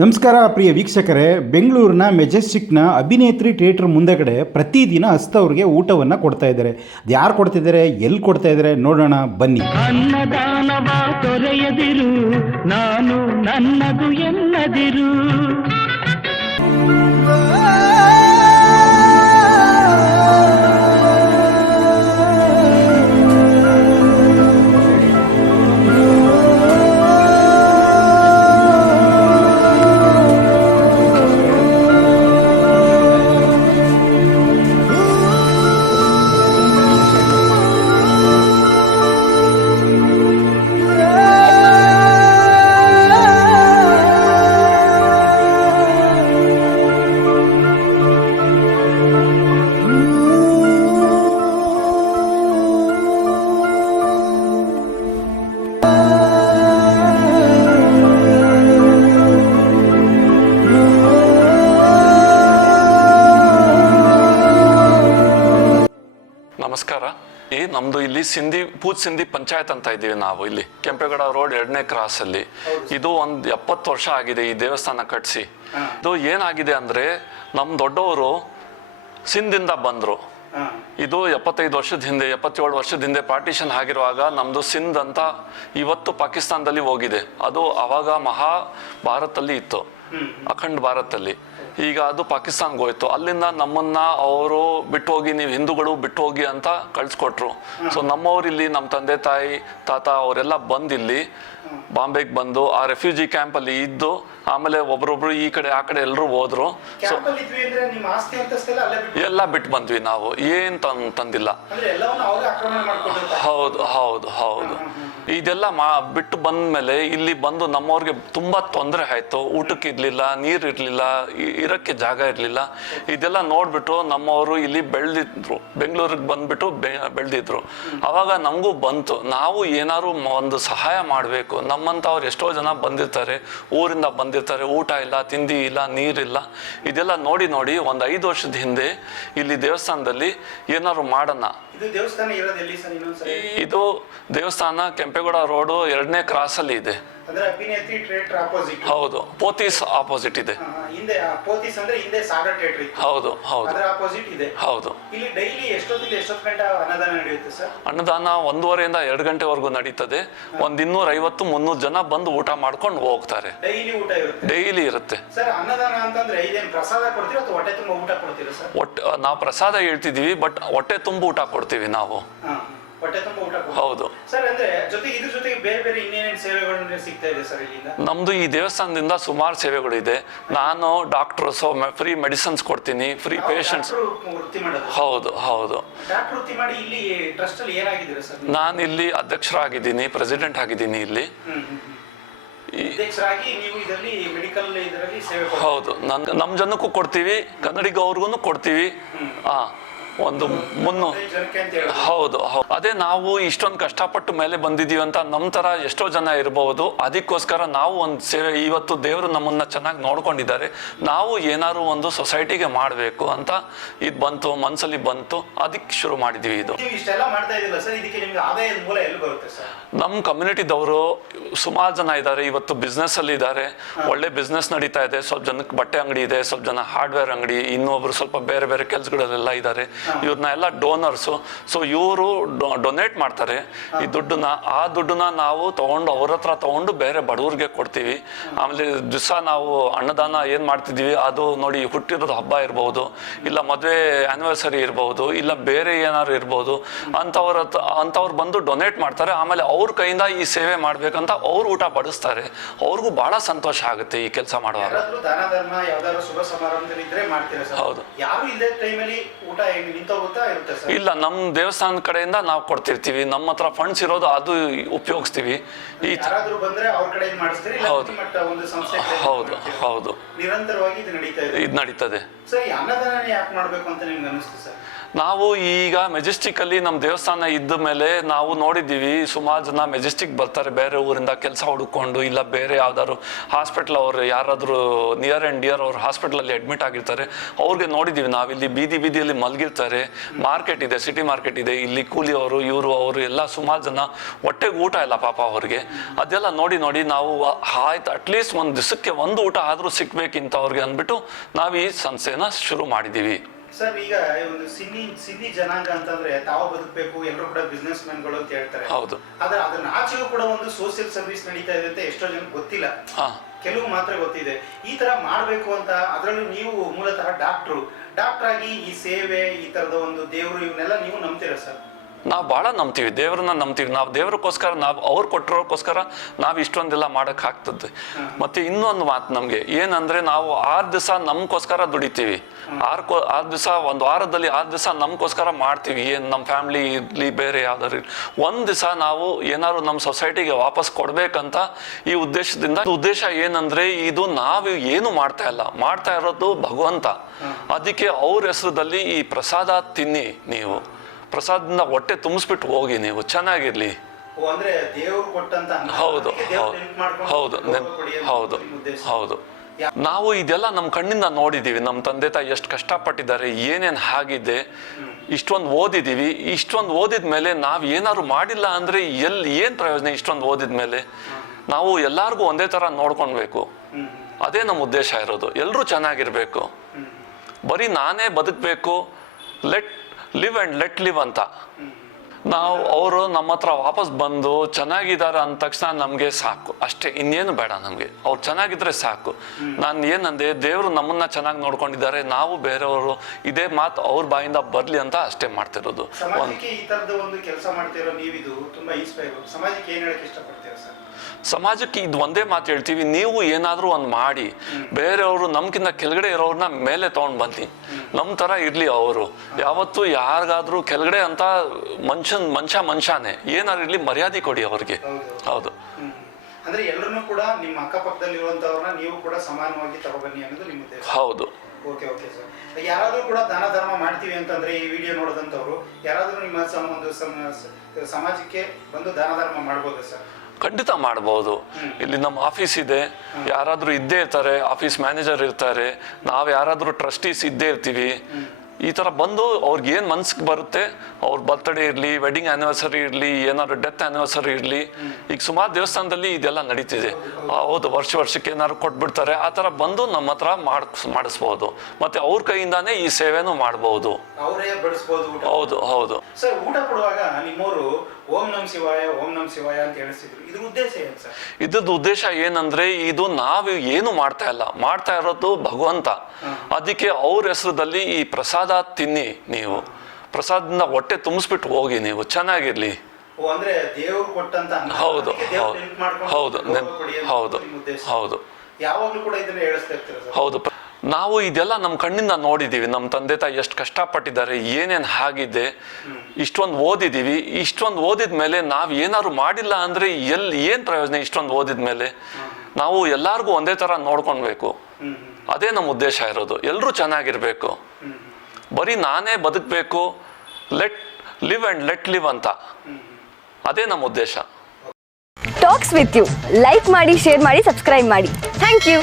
ನಮಸ್ಕಾರ ಪ್ರಿಯ ವೀಕ್ಷಕರೇ, ಬೆಂಗಳೂರಿನ ಮೆಜೆಸ್ಟಿಕ್ನ ಅಭಿನೇತ್ರಿ ಥಿಯೇಟರ್ ಮುಂದೆಗಡೆ ಪ್ರತಿದಿನ ಹಸ್ತವ್ರಿಗೆ ಊಟವನ್ನು ಕೊಡ್ತಾ ಇದ್ದಾರೆ. ಯಾರು ಕೊಡ್ತಿದ್ದಾರೆ, ಎಲ್ಲಿ ಕೊಡ್ತಾ ಇದ್ದಾರೆ ನೋಡೋಣ ಬನ್ನಿ. ಅನ್ನದಾನವ ತೊರೆಯದಿರು, ನಾನು ನನ್ನದು ಎನ್ನದಿರು. ನಮಸ್ಕಾರ. ನಮ್ದು ಇಲ್ಲಿ ಪೂಜ್ ಸಿಂಧಿ ಪಂಚಾಯತ್ ಅಂತ ಇದ್ದೀವಿ ನಾವು. ಇಲ್ಲಿ ಕೆಂಪೇಗೌಡ ರೋಡ್ 2ನೇ ಕ್ರಾಸ್ ಅಲ್ಲಿ. ಇದು ಒಂದು 70 ವರ್ಷ ಆಗಿದೆ ಈ ದೇವಸ್ಥಾನ ಕಟ್ಸಿ. ಇದು ಏನಾಗಿದೆ ಅಂದ್ರೆ, ನಮ್ ದೊಡ್ಡವರು ಸಿಂಧಿಂದ ಬಂದ್ರು. ಇದು 75 ವರ್ಷದ ಹಿಂದೆ, 77 ವರ್ಷದ ಹಿಂದೆ ಪಾರ್ಟಿಷನ್ ಆಗಿರುವಾಗ ನಮ್ದು ಸಿಂಧ್ ಅಂತ ಇವತ್ತು ಪಾಕಿಸ್ತಾನದಲ್ಲಿ ಹೋಗಿದೆ. ಅದು ಅವಾಗ ಭಾರತದಲ್ಲಿ ಇತ್ತು, ಅಖಂಡ ಭಾರತದಲ್ಲಿ. ಈಗ ಅದು ಪಾಕಿಸ್ತಾನ್ಗೆ ಹೋಯ್ತು. ಅಲ್ಲಿಂದ ನಮ್ಮನ್ನ ಅವರು ಬಿಟ್ಟು ಹೋಗಿ, ನೀವು ಹಿಂದೂಗಳು ಬಿಟ್ಟು ಹೋಗಿ ಅಂತ ಕಳ್ಸಿಕೊಟ್ರು. ಸೊ ನಮ್ಮವ್ರು ಇಲ್ಲಿ, ನಮ್ಮ ತಂದೆ ತಾಯಿ ತಾತ ಅವರೆಲ್ಲ ಬಂದಿಲ್ಲಿ ಬಾಂಬೆಗೆ ಬಂದು ಆ ರೆಫ್ಯೂಜಿ ಕ್ಯಾಂಪ್ ಅಲ್ಲಿ ಇದ್ದು, ಆಮೇಲೆ ಒಬ್ರೊಬ್ರು ಈ ಕಡೆ ಆ ಕಡೆ ಎಲ್ಲರೂ ಹೋದ್ರು. ಸೊ ಎಲ್ಲ ಬಿಟ್ಟು ಬಂದ್ವಿ ನಾವು, ಏನ್ ತಂದಿಲ್ಲ. ಹೌದು ಹೌದು ಹೌದು. ಇದೆಲ್ಲ ಬಿಟ್ಟು ಬಂದ್ಮೇಲೆ ಇಲ್ಲಿ ಬಂದು ನಮ್ಮವ್ರಿಗೆ ತುಂಬಾ ತೊಂದರೆ ಆಯ್ತು. ಊಟಕ್ಕೆ ಇರ್ಲಿಲ್ಲ, ನೀರ್ ಇರ್ಲಿಲ್ಲ, ಇರಕ್ಕೆ ಜಾಗ ಇರ್ಲಿಲ್ಲ. ಇದೆಲ್ಲ ನೋಡ್ಬಿಟ್ಟು ನಮ್ಮವರು ಇಲ್ಲಿ ಬೆಳೆದಿದ್ರು, ಬೆಂಗಳೂರಿಗೆ ಬಂದ್ಬಿಟ್ಟು ಬೆಳೆದಿದ್ರು. ಅವಾಗ ನಮಗೂ ಬಂತು, ನಾವು ಏನಾದ್ರು ಒಂದು ಸಹಾಯ ಮಾಡಬೇಕು. ನಮ್ಮಂತವ್ರು ಎಷ್ಟೋ ಜನ ಬಂದಿರ್ತಾರೆ, ಊರಿಂದ ಬಂದಿರ್ತಾರೆ, ಊಟ ಇಲ್ಲ, ತಿಂಡಿ ಇಲ್ಲ, ನೀರಿಲ್ಲ. ಇದೆಲ್ಲ ನೋಡಿ ಒಂದು 5 ವರ್ಷದ ಹಿಂದೆ ಇಲ್ಲಿ ದೇವಸ್ಥಾನದಲ್ಲಿ ಏನಾದ್ರು ಮಾಡೋಣ. ಇದು ದೇವಸ್ಥಾನ ಕೆಂಪೇಗೌಡ ರೋಡ್ 2ನೇ ಕ್ರಾಸ್ ಅಲ್ಲಿ ಇದೆ. ಹೌದು, ಪೋತೀಸ್ ಆಪೋಸಿಟ್ ಇದೆ. ಹೌದು ಹೌದು ಹೌದು. ಅನ್ನದಾನ 1:30 2 ಗಂಟೆವರೆಗೂ ನಡೀತದೆ. ಒಂದು 250-300 ಜನ ಬಂದು ಊಟ ಮಾಡ್ಕೊಂಡು ಹೋಗ್ತಾರೆ. ಡೈಲಿ ಇರುತ್ತೆ. ನಾವು ಪ್ರಸಾದ ಹೇಳ್ತಿದೀವಿ, ಬಟ್ ಹೊಟ್ಟೆ ತುಂಬ ಊಟ ಕೊಡ್ತೀವಿ ನಾವು. ಹೌದು. ನಮ್ದು ಈ ದೇವಸ್ಥಾನದಿಂದ ಸುಮಾರು ಸೇವೆಗಳು ಇದೆ. ನಾನು ಡಾಕ್ಟರ್, ಸೊ ಫ್ರೀ ಮೆಡಿಸಿನ್ಸ್ ಕೊಡ್ತೀನಿ, ಫ್ರೀ ಪೇಷಂಟ್ಸ್. ಹೌದು ಹೌದು. ನಾನು ಇಲ್ಲಿ ಅಧ್ಯಕ್ಷರಾಗಿದ್ದೀನಿ, ಪ್ರೆಸಿಡೆಂಟ್ ಆಗಿದ್ದೀನಿ ಇಲ್ಲಿ. ಹೌದು, ನಮ್ಮ ಜನಕ್ಕೂ ಕೊಡ್ತೀವಿ, ಕನ್ನಡಿಗ ಅವ್ರಿಗೂ ಕೊಡ್ತೀವಿ. ಒಂದು 300. ಹೌದು ಹೌದು. ಅದೇ ನಾವು ಇಷ್ಟೊಂದು ಕಷ್ಟಪಟ್ಟು ಮೇಲೆ ಬಂದಿದೀವಿ ಅಂತ ನಮ್ಮ ತರ ಎಷ್ಟೋ ಜನ ಇರಬಹುದು. ಅದಕ್ಕೋಸ್ಕರ ನಾವು ಒಂದು ಸೇವೆ, ಇವತ್ತು ದೇವರು ನಮ್ಮನ್ನ ಚೆನ್ನಾಗಿ ನೋಡ್ಕೊಂಡಿದ್ದಾರೆ, ನಾವು ಏನಾದ್ರು ಒಂದು ಸೊಸೈಟಿಗೆ ಮಾಡಬೇಕು ಅಂತ ಇದು ಬಂತು, ಮನ್ಸಲ್ಲಿ ಬಂತು, ಅದಕ್ಕೆ ಶುರು ಮಾಡಿದೀವಿ. ಇದು ನಮ್ಮ ಕಮ್ಯುನಿಟಿದವರು ಸುಮಾರು ಜನ ಇದ್ದಾರೆ, ಇವತ್ತು ಬಿಸ್ನೆಸ್ ಅಲ್ಲಿ ಇದ್ದಾರೆ, ಒಳ್ಳೆ ಬಿಸ್ನೆಸ್ ನಡೀತಾ ಇದೆ. ಸ್ವಲ್ಪ ಜನಕ್ಕೆ ಬಟ್ಟೆ ಅಂಗಡಿ ಇದೆ, ಸ್ವಲ್ಪ ಜನ ಹಾರ್ಡ್ವೇರ್ ಅಂಗಡಿ, ಇನ್ನೊಬ್ರು ಸ್ವಲ್ಪ ಬೇರೆ ಬೇರೆ ಕೆಲಸಗಳಲ್ಲೆಲ್ಲ ಇದ್ದಾರೆ. ಇವ್ರನ್ನ ಎಲ್ಲ ಡೋನರ್ಸು. ಸೊ ಇವರು ಡೊನೇಟ್ ಮಾಡ್ತಾರೆ ಈ ದುಡ್ಡನ್ನ. ಆ ದುಡ್ಡನ್ನ ನಾವು ತಗೊಂಡು ಅವ್ರ ಹತ್ರ ತಗೊಂಡು ಬೇರೆ ಬಡವ್ರಿಗೆ ಕೊಡ್ತೀವಿ. ಆಮೇಲೆ ದಿವಸ ನಾವು ಅನ್ನದಾನ ಏನ್ ಮಾಡ್ತಿದೀವಿ, ಅದು ನೋಡಿ, ಹುಟ್ಟಿರೋದು ಹಬ್ಬ ಇರ್ಬೋದು, ಇಲ್ಲ ಮದುವೆ ಆನಿವರ್ಸರಿ ಇರ್ಬೋದು, ಇಲ್ಲ ಬೇರೆ ಏನಾದ್ರು ಇರ್ಬೋದು, ಅಂತವ್ರು ಬಂದು ಡೊನೇಟ್ ಮಾಡ್ತಾರೆ. ಆಮೇಲೆ ಅವ್ರ ಕೈಯಿಂದ ಈ ಸೇವೆ ಮಾಡ್ಬೇಕಂತ ಅವ್ರು ಊಟ ಬಡಿಸ್ತಾರೆ. ಅವ್ರಿಗೂ ಬಹಳ ಸಂತೋಷ ಆಗುತ್ತೆ ಈ ಕೆಲಸ ಮಾಡುವಾಗ. ಹೌದು. ಇಲ್ಲ, ನಮ್ಮ ದೇವಸ್ಥಾನದ ಕಡೆಯಿಂದ ನಾವು ಕೊಡ್ತಿರ್ತೀವಿ. ನಮ್ಮ ಹತ್ರ ಫಂಡ್ಸ್ ಇರೋದು ಅದು ಉಪಯೋಗಿಸ್ತೀವಿ. ಈ ಹೌದು ಹೌದು ಹೌದು. ಇದು ನಡೀತದೆ. ನಾವು ಈಗ ಮೆಜೆಸ್ಟಿಕ್ ಅಲ್ಲಿ ನಮ್ಮ ದೇವಸ್ಥಾನ ಇದ್ದ ಮೇಲೆ ನಾವು ನೋಡಿದ್ದೀವಿ, ಸುಮಾರು ಜನ ಮೆಜೆಸ್ಟಿಕ್ ಬರ್ತಾರೆ ಬೇರೆ ಊರಿಂದ ಕೆಲಸ ಹುಡುಕೊಂಡು, ಇಲ್ಲ ಬೇರೆ ಯಾವ್ದಾದ್ರು ಹಾಸ್ಪಿಟಲ್, ಅವ್ರು ಯಾರಾದ್ರೂ ನಿಯರ್ ಅಂಡ್ ಡಿಯರ್ ಅವ್ರು ಹಾಸ್ಪಿಟಲ್ ಅಲ್ಲಿ ಅಡ್ಮಿಟ್ ಆಗಿರ್ತಾರೆ, ಅವ್ರಿಗೆ ನೋಡಿದ್ದೀವಿ ನಾವಿಲ್ಲಿ ಬೀದಿಯಲ್ಲಿ ಮಲಗಿರ್ತಾರೆ. ಇದ್ದಾರೆ, ಮಾರ್ಕೆಟ್ ಇದೆ, ಸಿಟಿ ಮಾರ್ಕೆಟ್ ಇದೆ, ಇಲ್ಲಿ ಕೂಲಿಯವರು ಇವರು ಅವರು ಎಲ್ಲ ಸುಮಾರು ಜನ ಹೊಟ್ಟೆಗೆ ಊಟ ಇಲ್ಲ ಪಾಪ ಅವ್ರಿಗೆ. ಅದೆಲ್ಲ ನೋಡಿ ನೋಡಿ ನಾವು ಆಯ್ತು ಅಟ್ಲೀಸ್ಟ್ ಒಂದು ದಿವಸಕ್ಕೆ ಒಂದು ಊಟ ಆದರೂ ಸಿಕ್ಬೇಕಿಂತ ಅವ್ರಿಗೆ ಅಂದ್ಬಿಟ್ಟು ನಾವು ಈ ಸಂಸ್ಥೆನ ಶುರು ಮಾಡಿದ್ದೀವಿ. ಸರ್, ಈಗ ಒಂದು ಸಿಂಧಿ ಜನಾಂಗ ಅಂತಂದ್ರೆ ತಾವು ಬದುಕಬೇಕು, ಎಲ್ಲರೂ ಕೂಡ ಬಿಸ್ನೆಸ್ ಮ್ಯಾನ್ಗಳು ಅಂತ ಹೇಳ್ತಾರೆ. ಹೌದು. ಆದ್ರೆ ಅದನ್ನ ಆಚೆಗೂ ಕೂಡ ಒಂದು ಸೋಷಿಯಲ್ ಸರ್ವಿಸ್ ನಡೀತಾ ಇದೆ ಅಂತ ಎಷ್ಟೋ ಜನ ಗೊತ್ತಿಲ್ಲ, ಕೆಲವು ಮಾತ್ರ ಗೊತ್ತಿದೆ. ಈ ತರ ಮಾಡ್ಬೇಕು ಅಂತ, ಅದರಲ್ಲೂ ನೀವು ಮೂಲತಃ ಡಾಕ್ಟರ್ ಆಗಿ ಈ ಸೇವೆ, ಈ ತರದ ಒಂದು ದೇವರು, ಇವನ್ನೆಲ್ಲ ನೀವು ನಂಬ್ತೀರಾ ಸರ್? ನಾವು ಭಾಳ ನಂಬ್ತೀವಿ, ದೇವ್ರನ್ನ ನಂಬ್ತೀವಿ. ನಾವು ದೇವ್ರಿಗೋಸ್ಕರ, ನಾವು ಅವ್ರು ಕೊಟ್ಟಿರೋಕ್ಕೋಸ್ಕರ ನಾವು ಇಷ್ಟೊಂದೆಲ್ಲ ಮಾಡೋಕ್ಕಾಗ್ತದೆ. ಮತ್ತು ಇನ್ನೊಂದು ಮಾತು ನಮಗೆ ಏನಂದರೆ, ನಾವು 6 ದಿವಸ ನಮಗೋಸ್ಕರ ದುಡಿತೀವಿ. 6 ದಿವಸ, ಒಂದು ವಾರದಲ್ಲಿ 6 ದಿವಸ ನಮಗೋಸ್ಕರ ಮಾಡ್ತೀವಿ. ಏನು ನಮ್ಮ ಫ್ಯಾಮ್ಲಿ ಇರಲಿ, ಬೇರೆ ಯಾವ್ದಾರು ಇರಲಿ, ಒಂದು ದಿವಸ ನಾವು ಏನಾದ್ರು ನಮ್ಮ ಸೊಸೈಟಿಗೆ ವಾಪಸ್ ಕೊಡಬೇಕಂತ ಈ ಉದ್ದೇಶದಿಂದ. ಉದ್ದೇಶ ಏನಂದರೆ, ಇದು ನಾವು ಏನು ಮಾಡ್ತಾ ಇಲ್ಲ, ಮಾಡ್ತಾ ಇರೋದು ಭಗವಂತ. ಅದಕ್ಕೆ ಅವ್ರ ಹೆಸರಲ್ಲಿ ಈ ಪ್ರಸಾದ ತಿನ್ನಿ, ನೀವು ಪ್ರಸಾದದಿಂದ ಹೊಟ್ಟೆ ತುಂಬಿಸ್ಬಿಟ್ಟು ಹೋಗಿ, ನೀವು ಚೆನ್ನಾಗಿರ್ಲಿ. ಅಂದ್ರೆ ದೇವರು ಕೊಟ್ಟಂತ. ಹೌದು ಹೌದು ಹೌದು ಹೌದು. ನಾವು ಇದೆಲ್ಲ ನಮ್ಮ ಕಣ್ಣಿಂದ ನೋಡಿದ್ದೀವಿ. ನಮ್ಮ ತಂದೆ ತಾಯಿ ಎಷ್ಟು ಕಷ್ಟಪಟ್ಟಿದ್ದಾರೆ, ಏನೇನು ಆಗಿದೆ, ಇಷ್ಟೊಂದು ಓದಿದ್ದೀವಿ. ಇಷ್ಟೊಂದು ಓದಿದ ಮೇಲೆ ನಾವು ಏನಾದ್ರು ಮಾಡಿಲ್ಲ ಅಂದರೆ ಏನು ಪ್ರಯೋಜನ? ಇಷ್ಟೊಂದು ಓದಿದ ಮೇಲೆ ನಾವು ಎಲ್ಲರಿಗೂ ಒಂದೇ ಥರ ನೋಡ್ಕೊಳ್ಬೇಕು. ಅದೇ ನಮ್ಮ ಉದ್ದೇಶ ಇರೋದು, ಎಲ್ಲರೂ ಚೆನ್ನಾಗಿರ್ಬೇಕು. ಬರೀ ನಾನೇ ಬದುಕಬೇಕು, ಲಿವ್ ಆ್ಯಂಡ್ ಲೆಟ್ ಲಿವ್ ಅಂತ. ನಾವು ಅವರು ನಮ್ಮ ಹತ್ರ ವಾಪಸ್ ಬಂದು ಚೆನ್ನಾಗಿದ್ದಾರೆ ಅಂದ ತಕ್ಷಣ ನಮಗೆ ಸಾಕು, ಅಷ್ಟೇ, ಇನ್ನೇನು ಬೇಡ ನಮಗೆ. ಅವ್ರು ಚೆನ್ನಾಗಿದ್ರೆ ಸಾಕು. ನಾನು ಏನಂದೆ, ದೇವರು ನಮ್ಮನ್ನ ಚೆನ್ನಾಗಿ ನೋಡ್ಕೊಂಡಿದ್ದಾರೆ, ನಾವು ಬೇರೆಯವರು ಇದೇ ಮಾತು ಅವ್ರ ಬಾಯಿಂದ ಬರಲಿ ಅಂತ ಅಷ್ಟೇ ಮಾಡ್ತಿರೋದು. ಈ ತರದ ಒಂದು ಕೆಲಸ ಮಾಡ್ತಿರೋ ನೀವಿದು ತುಂಬಾ ಇನ್ಸ್ಪೈರ್. ಸಮಾಜಕ್ಕೆ ಏನು ಹೇಳಕ್ಕೆ ಇಷ್ಟಪಡ್ತೀರಾ ಸರ್? ಸಮಾಜಕ್ಕೆ ಇದು ಒಂದೇ ಮಾತು ಹೇಳ್ತೀವಿ, ನೀವು ಏನಾದರೂ ಒಂದು ಮಾಡಿ, ಬೇರೆಯವರು ನಮ್ಗಿಂತ ಕೆಳಗಡೆ ಇರೋರನ್ನ ಮೇಲೆ ತೊಗೊಂಡು ಬನ್ನಿ. ನಮ್ಮ ಥರ ಇರಲಿ ಅವರು. ಯಾವತ್ತೂ ಯಾರಿಗಾದ್ರೂ ಕೆಳಗಡೆ ಅಂತ ಮನುಷ್ಯನೇ, ಏನಾದ್ರು ಇರಲಿ, ಮರ್ಯಾದೆ ಕೊಡಿ ಅವ್ರಿಗೆ. ಹೌದು. ಅಂದ್ರೆ ಎಲ್ಲರನ್ನೂ ಕೂಡ ನಿಮ್ಮ ಅಕ್ಕಪಕ್ಕದಲ್ಲಿರುವಂತವ್ರನ್ನ ನೀವು ಕೂಡ ಸಮಾನವಾಗಿ ತಗೊಬನ್ನಿ ಅನ್ನೋದು ನಿಮ್ಮ ಉದ್ದೇಶ. ಹೌದು. Okay sir. ಯಾರಾದ್ರೂ ಕೂಡ ದಾನ ಧರ್ಮ ಮಾಡ್ತೀವಿ ಅಂತಂದ್ರೆ, ಈ ವಿಡಿಯೋ ನೋಡಿದಂಥವ್ರು ಯಾರಾದ್ರೂ ನಿಮ್ಮ ಒಂದು ಸಮಾಜಕ್ಕೆ ಬಂದು ದಾನ ಧರ್ಮ ಮಾಡ್ಬೋದಾ ಸರ್? ಖಂಡಿತ ಮಾಡ್ಬೋದು. ಇಲ್ಲಿ ನಮ್ಮ ಆಫೀಸ್ ಇದೆ, ಯಾರಾದರೂ ಇದ್ದೇ ಇರ್ತಾರೆ, ಆಫೀಸ್ ಮ್ಯಾನೇಜರ್ ಇರ್ತಾರೆ, ನಾವು ಯಾರಾದರೂ ಟ್ರಸ್ಟೀಸ್ ಇದ್ದೇ ಇರ್ತೀವಿ. ಈ ಥರ ಬಂದು ಅವ್ರಿಗೆ ಏನು ಮನ್ಸಿಗೆ ಬರುತ್ತೆ, ಅವ್ರ ಬರ್ತ್ಡೇ ಇರಲಿ, ವೆಡ್ಡಿಂಗ್ ಆ್ಯನಿವರ್ಸರಿ ಇರಲಿ, ಏನಾದ್ರು ಡೆತ್ ಆ್ಯನಿವರ್ಸರಿ ಇರಲಿ, ಈಗ ಸುಮಾರು ದೇವಸ್ಥಾನದಲ್ಲಿ ಇದೆಲ್ಲ ನಡೀತಿದೆ. ಹೌದು, ವರ್ಷಕ್ಕೆ ಏನಾದ್ರು ಕೊಟ್ಬಿಡ್ತಾರೆ. ಆ ಥರ ಬಂದು ನಮ್ಮ ಹತ್ರ ಮಾಡಿಸ್ಬೋದು. ಮತ್ತು ಅವ್ರ ಕೈಯಿಂದಾನೇ ಈ ಸೇವೆನೂ ಮಾಡ್ಬೋದು. ಹೌದು ಹೌದು. ಸರ್, ಊಟ ಕೊಡುವಾಗ ನಿಮ್ಮವರು ಓಂ ನಮ್ ಶಿವಾಯ, ಓಂ ನಮ್ ಶಿವಾಯ ಅಂತ ಹೇಳಿಸಿದ್ರು. ಇದ್ರ ಉದ್ದೇಶ ಏನು ಸರ್? ಇದ್ರದ್ದು ಉದ್ದೇಶ ಏನಂದ್ರೆ, ಇದು ನಾವು ಏನು ಮಾಡ್ತಾ ಇಲ್ಲ, ಮಾಡ್ತಾ ಇರೋದು ಭಗವಂತ. ಅದಕ್ಕೆ ಅವ್ರ ಹೆಸರಲ್ಲಿ ಈ ಪ್ರಸಾದ ತಿನ್ನಿ, ನೀವು ಪ್ರಸಾದದಿಂದ ಹೊಟ್ಟೆ ತುಂಬಿಸ್ಬಿಟ್ಟು ಹೋಗಿ, ನೀವು ಚೆನ್ನಾಗಿರ್ಲಿ. ಅಂದ್ರೆ ದೇವರು ಕೊಟ್ಟಂತ. ಹೌದು ಹೌದು ಹೌದು ಹೌದು. ಯಾವಾಗಲೂ ಕೂಡ ಇದನ್ನ ಹೇಳಿಸ್ತಾ ಇರ್ತೀರಾ ಸರ್? ಹೌದು. ನಾವು ಇದೆಲ್ಲ ನಮ್ಮ ಕಣ್ಣಿಂದ ನೋಡಿದ್ದೀವಿ. ನಮ್ಮ ತಂದೆ ತಾಯಿ ಎಷ್ಟು ಕಷ್ಟಪಟ್ಟಿದ್ದಾರೆ, ಏನೇನು ಆಗಿದೆ, ಇಷ್ಟೊಂದು ಓದಿದ್ದೀವಿ. ಇಷ್ಟೊಂದು ಓದಿದ ಮೇಲೆ ನಾವು ಏನಾದ್ರು ಮಾಡಿಲ್ಲ ಅಂದರೆ ಏನು ಪ್ರಯೋಜನ? ಇಷ್ಟೊಂದು ಓದಿದ ಮೇಲೆ ನಾವು ಎಲ್ಲರಿಗೂ ಒಂದೇ ಥರ ನೋಡ್ಕೊಳ್ಬೇಕು. ಅದೇ ನಮ್ಮ ಉದ್ದೇಶ ಇರೋದು, ಎಲ್ಲರೂ ಚೆನ್ನಾಗಿರ್ಬೇಕು. ಬರೀ ನಾನೇ ಬದುಕಬೇಕು, ಲಿವ್ ಆ್ಯಂಡ್ ಲೆಟ್ ಲಿವ್ ಅಂತ. ಅದೇ ನಮ್ಮ ಉದ್ದೇಶ. ಟಾಕ್ಸ್ ವಿತ್ ಯು ಲೈಕ್ ಮಾಡಿ, ಶೇರ್ ಮಾಡಿ, ಸಬ್ಸ್ಕ್ರೈಬ್ ಮಾಡಿ. Thank you.